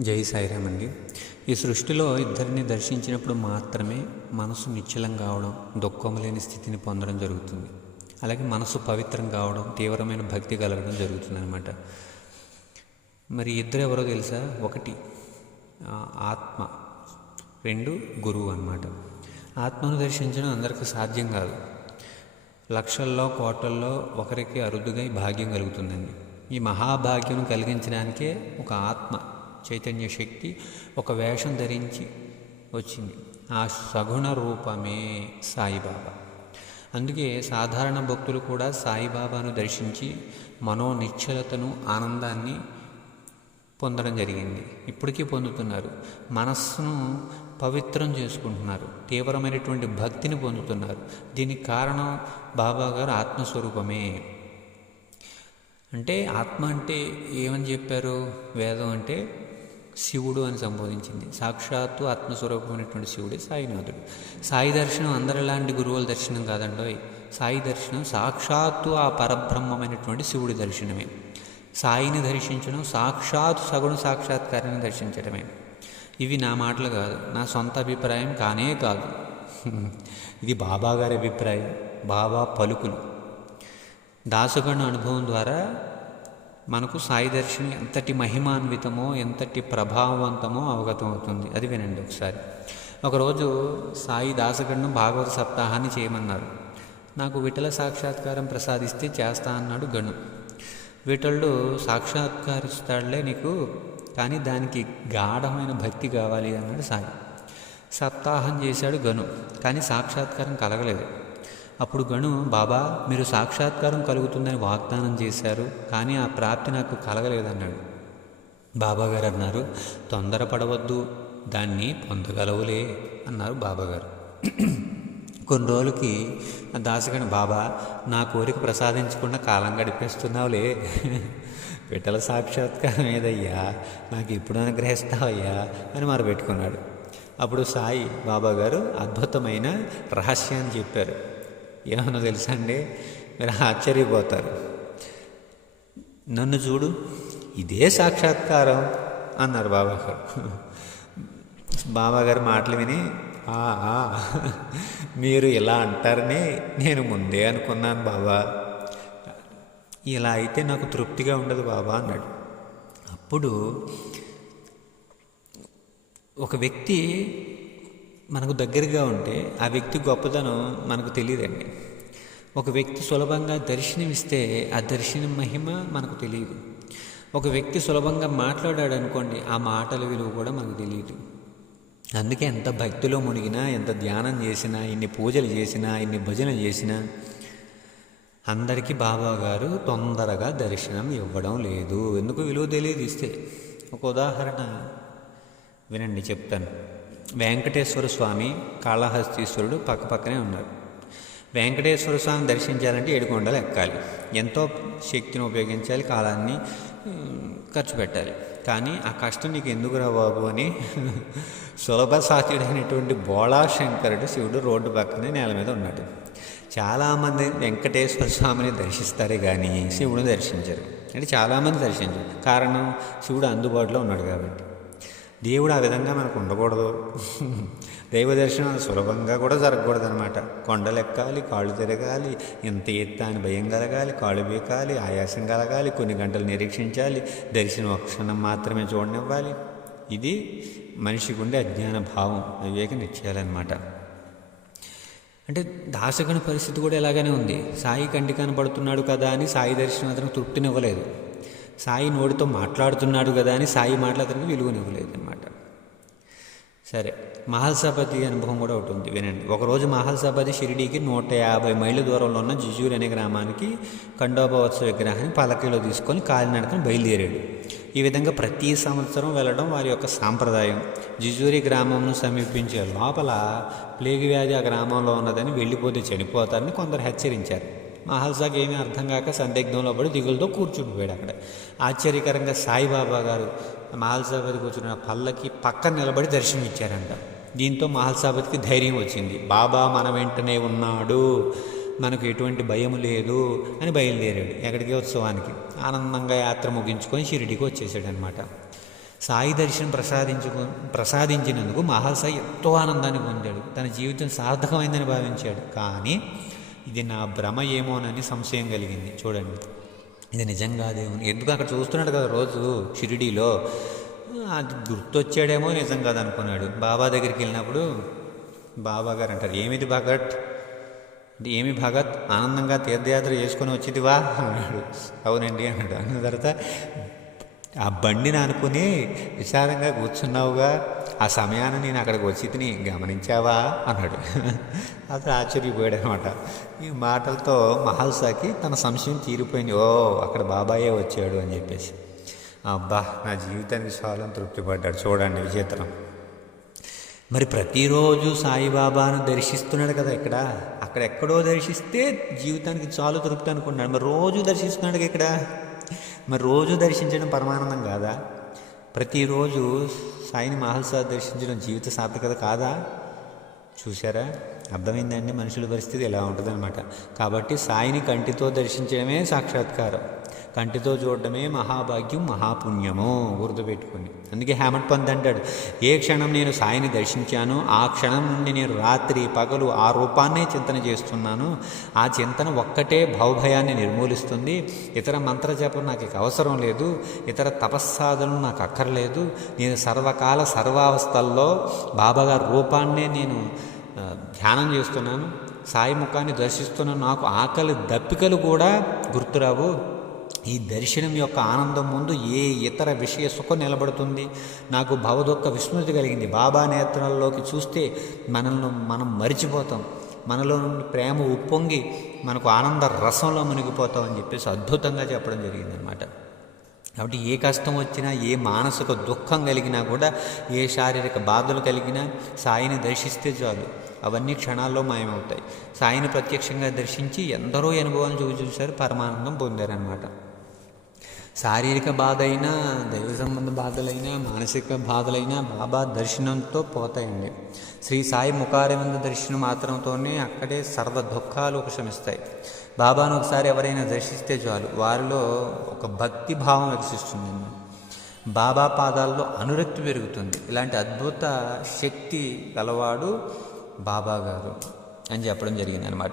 జై సాయిరామ్ అండి. ఈ సృష్టిలో ఇద్దరిని దర్శించినప్పుడు మాత్రమే మనసు నిశ్చలం కావడం దుఃఖం లేని స్థితిని పొందడం జరుగుతుంది. అలాగే మనసు పవిత్రం కావడం తీవ్రమైన భక్తి కలగడం జరుగుతుంది అనమాట మరి ఇద్దరు ఎవరో తెలుసా? ఒకటి ఆత్మ రెండు గురువు అన్నమాట. ఆత్మను దర్శించడం అందరికీ సాధ్యం కాదు. లక్షల్లో కోటల్లో ఒకరికి అరుదుగా భాగ్యం కలుగుతుందండి. ఈ మహాభాగ్యం కలిగించడానికే ఒక ఆత్మ చైతన్య శక్తి ఒక వేషం ధరించి వచ్చింది. ఆ సగుణ రూపమే సాయిబాబా. అందుకే సాధారణ భక్తులు కూడా సాయిబాబాను దర్శించి మనోనిశ్చలతను ఆనందాన్ని పొందడం జరిగింది. ఇప్పటికీ పొందుతున్నారు. మనస్సును పవిత్రం చేసుకుంటున్నారు. తీవ్రమైనటువంటి భక్తిని పొందుతున్నారు. దీనికి కారణం బాబా గారు ఆత్మస్వరూపమే. అంటే ఆత్మ అంటే ఏమని చెప్పారు? వేదం అంటే శివుడు అని సంబోధించింది. సాక్షాత్తు ఆత్మస్వరూపమైనటువంటి శివుడే సాయినాథుడు. సాయి దర్శనం అందరిలాంటి గురువుల దర్శనం కాదండోయ్. సాయి దర్శనం సాక్షాత్తు ఆ పరబ్రహ్మమైనటువంటి శివుడి దర్శనమే. సాయిని దర్శించడం సాక్షాత్ సగుణ సాక్షాత్కారాన్ని దర్శించడమే. ఇవి నా మాటలు కాదు నా సొంత అభిప్రాయం కానే కాదు. ఇది బాబా గారి అభిప్రాయం బాబా పలుకులు. దాసుగణ అనుభవం ద్వారా మనకు సాయి దర్శనం ఎంతటి మహిమాన్వితమో ఎంతటి ప్రభావవంతమో అవగతం అవుతుంది అది వినండి ఒకసారి. ఒకరోజు సాయి దాసగండం భాగవత సప్తాహాన్ని చేయమన్నారు. నాకు విఠల సాక్షాత్కారం ప్రసాదిస్తే చేస్తా అన్నాడు గణు. విఠలుడు సాక్షాత్కరిస్తాడులే నీకు కానీ దానికి గాఢమైన భక్తి కావాలి అన్నాడు సాయి. సప్తాహం చేశాడు గను కానీ సాక్షాత్కారం కలగలేదు. అప్పుడు గణు బాబా మీరు సాక్షాత్కారం కలుగుతుందని వాగ్దానం చేశారు కానీ ఆ ప్రాప్తి నాకు కలగలేదన్నాడు. బాబాగారు అన్నారు తొందరపడవద్దు దాన్ని పొందగలవులే అన్నారు బాబాగారు. కొన్ని రోజులకి ఆ దాసగని బాబా నా కోరిక ప్రసాదించకుండా కాలం గడిపేస్తున్నావులే పిట్టల సాక్షాత్కారం ఏదయ్యా నాకు ఇప్పుడు అనుగ్రహిస్తావయ్యా అని మరపెట్టుకున్నాడు అప్పుడు సాయి బాబా గారు అద్భుతమైన రహస్యాన్ని చెప్పారు. ఏమన్నా తెలుసా అండి మీరు ఆశ్చర్యపోతారు. నన్ను చూడు ఇదే సాక్షాత్కారం అన్నారు బాబాగారు. బాబాగారు మాటలు విని "ఆ, ఆ, మీరు ఇలా అంటారని నేను ముందే అనుకున్నాను బాబా. ఇలా అయితే నాకు తృప్తిగా ఉండదు బాబా అన్నాడు. అప్పుడు ఒక వ్యక్తి మనకు దగ్గరగా ఉంటే ఆ వ్యక్తి గొప్పతనం మనకు తెలియదండి. ఒక వ్యక్తి సులభంగా దర్శనమిస్తే ఆ దర్శనం మహిమ మనకు తెలియదు. ఒక వ్యక్తి సులభంగా మాట్లాడాడు అనుకోండి ఆ మాటల విలువ కూడా మనకు తెలియదు. అందుకే ఎంత భక్తిలో మునిగినా ఎంత ధ్యానం చేసినా ఇన్ని పూజలు చేసినా ఇన్ని భజనలు చేసినా అందరికీ బాబా గారు తొందరగా దర్శనం ఇవ్వడం లేదు. ఎందుకు విలువ తెలియదు ఇస్తే? ఒక ఉదాహరణ వినండి చెప్తాను. వెంకటేశ్వర స్వామి కాళహస్తీశ్వరుడు పక్కపక్కనే ఉన్నారు. వెంకటేశ్వర స్వామిని దర్శించాలంటే ఏడుకొండలు ఎక్కాలి. ఎంతో శక్తిని ఉపయోగించాలి కాలాన్ని ఖర్చు పెట్టాలి. కానీ ఆ కష్టం నీకు ఎందుకురా బాబు అని సులభ సాధ్యుడైనటువంటి బోళా శంకరుడు శివుడు రోడ్డు పక్కనే నేల మీద ఉన్నాడు. చాలామంది వెంకటేశ్వర స్వామిని దర్శిస్తారే కానీ శివుడిని దర్శించరు. అంటే చాలామంది దర్శించరు. కారణం శివుడు అందుబాటులో ఉన్నాడు కాబట్టి. దేవుడు ఆ విధంగా మనకు ఉండకూడదు. దైవ దర్శనం సులభంగా కూడా జరగకూడదు అనమాట కొండలు ఎక్కాలి కాళ్ళు తిరగాలి ఎంత ఎత్త అని భయం కలగాలి కాళ్ళు బీకాలి ఆయాసం కలగాలి కొన్ని గంటలు నిరీక్షించాలి దర్శనం ఒక క్షణం మాత్రమే చూడనివ్వాలి. ఇది మనిషికి ఉండే అజ్ఞాన భావం వివేక నిశ్చయాలన్నమాట అంటే దాసగణ పరిస్థితి కూడా ఇలాగనే ఉంది. సాయి కంటి కనబడుతున్నాడు కదా అని సాయి దర్శనం అతనికి తృప్తినివ్వలేదు. సాయి నోడితో మాట్లాడుతున్నాడు కదా అని సాయి మాట్లాడతానికి అతనికి విలువనివ్వలేదు అనమాట సరే మహల్సాపతి అనుభవం కూడా ఒకటి ఉంది వినండి. ఒకరోజు మహల్సాపతి షిరిడీకి నూట యాభై మైళ్ళ దూరంలో ఉన్న జిజూరి అనే గ్రామానికి ఖండోబవత్సవ విగ్రహాన్ని పలకీలో తీసుకొని కాలినడకను బయలుదేరాడు. ఈ విధంగా ప్రతి సంవత్సరం వెళ్ళడం వారి యొక్క సాంప్రదాయం. జిజూరి గ్రామంను సమీపించే లోపల ప్లేగు వ్యాధి ఆ గ్రామంలో ఉన్నదని వెళ్ళిపోతే చనిపోతారని కొందరు హెచ్చరించారు. మహల్సాకి ఏమీ అర్థం కాక సందిగ్ధంలో పడి దిగులతో కూర్చుండిపోయాడు అక్కడ. ఆశ్చర్యకరంగా సాయిబాబా గారు మహల్సాపతి కూర్చున్న పల్లకి పక్కన నిలబడి దర్శనమిచ్చారంట. దీంతో మహల్సాపతికి ధైర్యం వచ్చింది. బాబా మన వెంటనే ఉన్నాడు. మనకు ఎటువంటి భయం లేదు అని బయలుదేరాడు ఎక్కడికి? ఉత్సవానికి. ఆనందంగా యాత్ర ముగించుకొని షిరిడికి వచ్చేసాడనమాట సాయి దర్శనం ప్రసాదించుకు ప్రసాదించినందుకు మహల్సాయి ఎంతో ఆనందాన్ని పొందాడు. తన జీవితం సార్థకమైందని భావించాడు. కానీ ఇది నా భ్రమ ఏమోనని సంశయం కలిగింది. చూడండి. ఇది నిజంగా దేవుని ఎందుకు అక్కడ చూస్తున్నాడు కదా రోజు షిరిడీలో? అది గుర్తొచ్చాడేమో నిజం కాదనుకున్నాడు బాబా దగ్గరికి వెళ్ళినప్పుడు బాబా గారు అంటారు ఏమిది భగత్? ఏమి భగత్? ఆనందంగా తీర్థయాత్ర చేసుకొని వచ్చిదివా? అన్నాడు. అవునండి అన్నాడు. అన్న తర్వాత ఆ బండిని అనుకుని విచారంగా కూర్చున్నావుగా. ఆ సమయాన్ని నేను అక్కడికి వచ్చి తిని గమనించావా? అన్నాడు. అతను ఆశ్చర్యపోయాడు అనమాట ఈ మాటలతో మహల్సాకి తన సంశయం తీరిపోయింది. ఓ అక్కడ బాబాయే వచ్చాడు అని చెప్పేసి. అబ్బా నా జీవితానికి చాలా తృప్తిపడ్డాడు చూడండి విచిత్రం. మరి ప్రతిరోజు సాయిబాబాను దర్శిస్తున్నాడు కదా ఇక్కడ. అక్కడ ఎక్కడో దర్శిస్తే జీవితానికి చాలా తృప్తి అనుకున్నాడు మరి రోజు దర్శిస్తున్నాడు ఇక్కడ. మరి రోజు దర్శించడం పరమానందం కాదా? ప్రతిరోజు సాయిని మహల్సా దర్శించడం జీవిత సార్థకత కాదా? చూసారా అర్థమైందండి మనుషుల పరిస్థితి ఎలా ఉంటుందన్నమాట. కాబట్టి సాయిని కంటితో దర్శించడమే సాక్షాత్కారం. కంటితో చూడడమే మహాభాగ్యం మహాపుణ్యము గుర్తుపెట్టుకుని అందుకే హేమంత్ పంత్ అంటాడు ఏ క్షణం నేను సాయిని దర్శించానో ఆ క్షణం నుండి నేను రాత్రి పగలు ఆ రూపాన్నే చింతన చేస్తున్నాను. ఆ చింతన ఒక్కటే భావభయాన్ని నిర్మూలిస్తుంది. ఇతర మంత్రజపం నాకు ఇక అవసరం లేదు. ఇతర తపస్సాధనలు నాకు అక్కర్లేదు. నేను సర్వకాల సర్వావస్థల్లో బాబాగారి రూపాన్నే నేను ధ్యానం చేస్తున్నాను. సాయి ముఖాన్ని దర్శిస్తున్న నాకు ఆకలి దప్పికలు కూడా గుర్తురావు. ఈ దర్శనం యొక్క ఆనందం ముందు ఏ ఇతర విషయ సుఖం నిలబడుతుంది? నాకు భవదొక్క విస్మృతి కలిగింది. బాబా నేత్రాల్లోకి చూస్తే మనల్ని మనం మరిచిపోతాం. మనలో నుండి ప్రేమ ఉప్పొంగి మనకు ఆనంద రసంలో మునిగిపోతాం అని చెప్పేసి అద్భుతంగా చెప్పడం జరిగిందనమాట కాబట్టి ఏ కష్టం వచ్చినా ఏ మానసిక దుఃఖం కలిగినా కూడా ఏ శారీరక బాధలు కలిగినా సాయిని దర్శిస్తే చాలు. అవన్నీ క్షణాల్లో మాయమవుతాయి. సాయిని ప్రత్యక్షంగా దర్శించి ఎందరో అనుభవాలు చూసి చూశారు పరమానందం పొందారనమాట శారీరక బాధ అయినా దైవ సంబంధ బాధలైనా మానసిక బాధలైనా బాబా దర్శనంతో పోతాయండి. శ్రీ సాయి ముఖారవింద దర్శనం మాత్రంతోనే అక్కడే సర్వ దుఃఖాలు ఉపశమిస్తాయి. బాబాను ఒకసారి ఎవరైనా దర్శిస్తే చాలు. వారిలో ఒక భక్తి భావం వికసిస్తుందండి. బాబా పాదాల్లో అనురక్తి పెరుగుతుంది. ఇలాంటి అద్భుత శక్తి గలవాడు బాబా గారు అని చెప్పడం జరిగింది అనమాట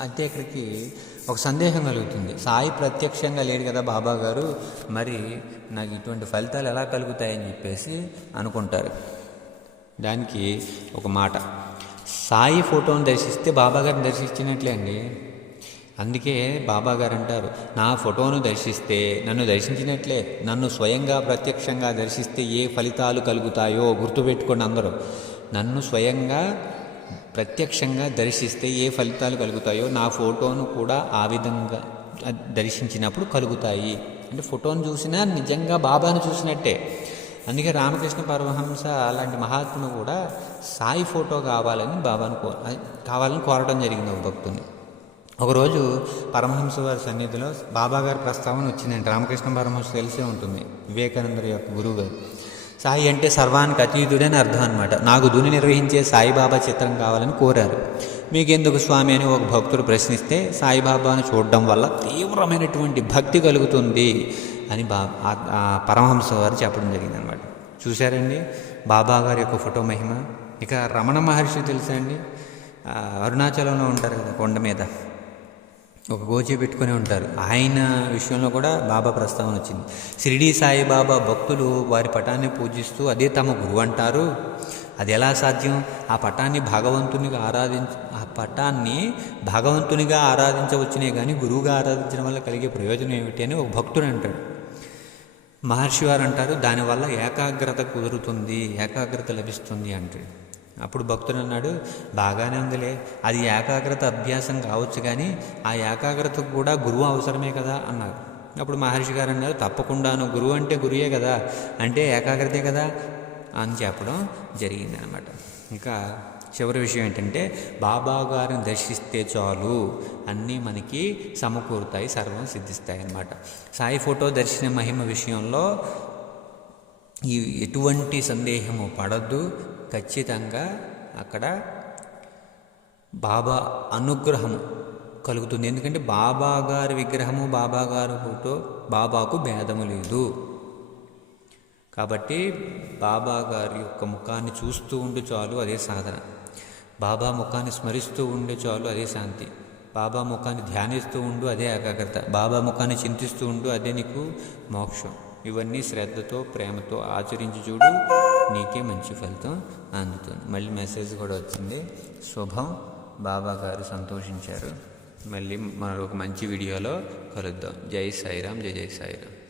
అయితే ఇక్కడికి ఒక సందేహం కలుగుతుంది. సాయి ప్రత్యక్షంగా లేడు కదా బాబా గారు. మరి నాకు ఇటువంటి ఫలితాలు ఎలా కలుగుతాయని చెప్పేసి అనుకుంటారు. దానికి ఒక మాట. సాయి ఫోటోను దర్శిస్తే బాబాగారిని దర్శించినట్లే అండి. అందుకే బాబా గారు అంటారు నా ఫోటోను దర్శిస్తే నన్ను దర్శించినట్లే నన్ను స్వయంగా ప్రత్యక్షంగా దర్శిస్తే ఏ ఫలితాలు కలుగుతాయో గుర్తుపెట్టుకోండి అందరూ. నన్ను స్వయంగా ప్రత్యక్షంగా దర్శిస్తే ఏ ఫలితాలు కలుగుతాయో నా ఫోటోను కూడా ఆ విధంగా దర్శించినప్పుడు కలుగుతాయి. అంటే ఫోటోను చూసినా నిజంగా బాబాను చూసినట్టే. అందుకే రామకృష్ణ పరమహంస అలాంటి మహాత్ముడు కూడా సాయి ఫోటో కావాలని బాబాను కో కావాలని కోరడం జరిగింది ఒక భక్తుని. ఒకరోజు పరమహంస వారి సన్నిధిలో బాబా గారి ప్రస్తావన వచ్చిందండి. రామకృష్ణ పరమహంస తెలిసే ఉంటుంది. వివేకానంద యొక్క గురువు గారు. సాయి అంటే సర్వానికి అతీతుడని అర్థం అనమాట నాకు దుని నిర్వహించే సాయిబాబా చిత్రం కావాలని కోరారు. మీకెందుకు స్వామి అని ఒక భక్తుడు ప్రశ్నిస్తే సాయిబాబాను చూడడం వల్ల తీవ్రమైనటువంటి భక్తి కలుగుతుంది అని బా ఆ- పరమహంస వారు చెప్పడం జరిగింది అనమాట చూశారండి? బాబా గారి యొక్క ఫోటో మహిమ. ఇక రమణ మహర్షి తెలుసా అండి? అరుణాచలంలో ఉంటారు కదా కొండ మీద. ఒక గోచి పెట్టుకుని ఉంటారు. ఆయన విషయంలో కూడా బాబా ప్రస్తావన వచ్చింది. షిరిడి సాయిబాబా భక్తులు వారి పటాన్ని పూజిస్తూ అదే తమ గురువు అంటారు. అది ఎలా సాధ్యం? ఆ పటాన్ని భగవంతునిగా ఆరాధించ ఆ పటాన్ని భగవంతునిగా ఆరాధించవచ్చునే కానీ గురువుగా ఆరాధించడం వల్ల కలిగే ప్రయోజనం ఏమిటి అని ఒక భక్తుడు అంటాడు. మహర్షి వారు అంటారు దానివల్ల ఏకాగ్రత కుదురుతుంది ఏకాగ్రత లభిస్తుంది అంటాడు. అప్పుడు భక్తుడు అన్నాడు బాగానే ఉందిలే. అది ఏకాగ్రత అభ్యాసం కావచ్చు కానీ ఆ ఏకాగ్రతకు కూడా గురువు అవసరమే కదా అన్నారు అప్పుడు మహర్షి గారు అన్నారు తప్పకుండాను. గురువు అంటే గురువే కదా. అంటే ఏకాగ్రతే కదా అని చెప్పడం జరిగింది అనమాట ఇంకా చివరి విషయం ఏంటంటే బాబా గారిని దర్శిస్తే చాలు. అన్నీ మనకి సమకూరుతాయి సర్వం సిద్ధిస్తాయి అన్నమాట. సాయి ఫోటో దర్శన మహిమ విషయంలో ఈ ఎటువంటి సందేహము పడద్దు. ఖచ్చితంగా అక్కడ బాబా అనుగ్రహం కలుగుతుంది. ఎందుకంటే బాబా గారి విగ్రహము బాబా గారు ఫోటో బాబాకు భేదము లేదు. కాబట్టి బాబా గారి యొక్క ముఖాన్ని చూస్తూ ఉండి చాలు అదే సాధన. బాబా ముఖాన్ని స్మరిస్తూ ఉండే చాలు అదే శాంతి. బాబా ముఖాన్ని ధ్యానిస్తూ ఉండు అదే ఏకాగ్రత. బాబా ముఖాన్ని చింతిస్తూ ఉండు అదే నీకు మోక్షం. ఇవన్నీ శ్రద్ధతో ప్రేమతో ఆచరించి చూడు. నీకే మంచి ఫలితం అందుతుంది. మళ్ళీ మెసేజ్ కూడా వచ్చింది. శుభం. బాబా గారు సంతోషించారు. మళ్ళీ మరొక మంచి వీడియోలో కలుద్దాం. జై సాయిరాం జై జై సాయిరాం